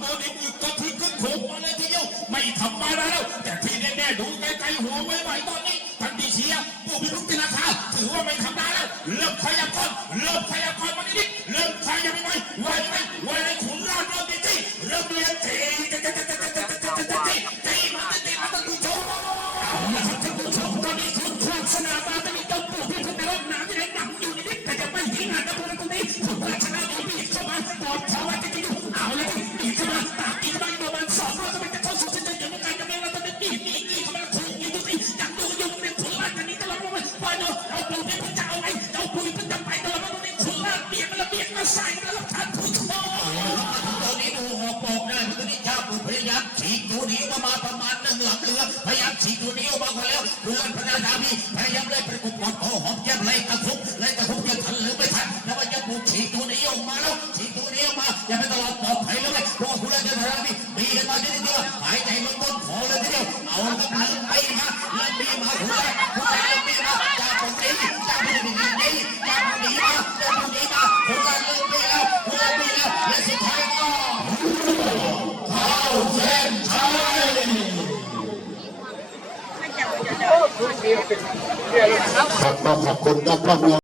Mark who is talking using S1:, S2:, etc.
S1: โมนี่มือกระทึกขึ้นโขกมาเลยทีเดียวไม่ธรรมดาแล้ว แต่ที่แน่ๆดูไกลๆหัวไว้ไว้ตอนนี้ทันทีเชียร์ผู้พิรุธเป็นราคาถือว่าไม่ธรรมดาแล้วเริ่มขยับก่อนเริ่มขยับก่อนมานิดๆเริ่มขยับไปไหมไหวไหมไหวในขุนราชเริ่มดีจีเริ่มเรียนจีจี
S2: จีจีามฉีกตัวนี้ก็มาประมาณหนึ่งหลังเรือพยายามฉีกตัวนี้ออกมาคนแล้วเรือพระนาบีพยายามไล่ประกบกอดคอหอมแก้มไล่กระทุกไล่กระทุกจะทันหรือไม่ทันแล้วมันจะปลุกฉีกตัวนี้ออกมาแล้วฉีกตัวนี้ออกมาอย่าไปตลอดปลอดภัยแล้วเลยเพราะคุณราชนาวีมีกันมาทีเดียวหายใจลงต้นคอเลยทีเดียวเอาละครับเริ่มไปมาเริ่มมีมาคุณราชคุณราชเริ่มมีมาจากตรงนี้จากตรงนี้
S3: ขอบคุณครับพ่อ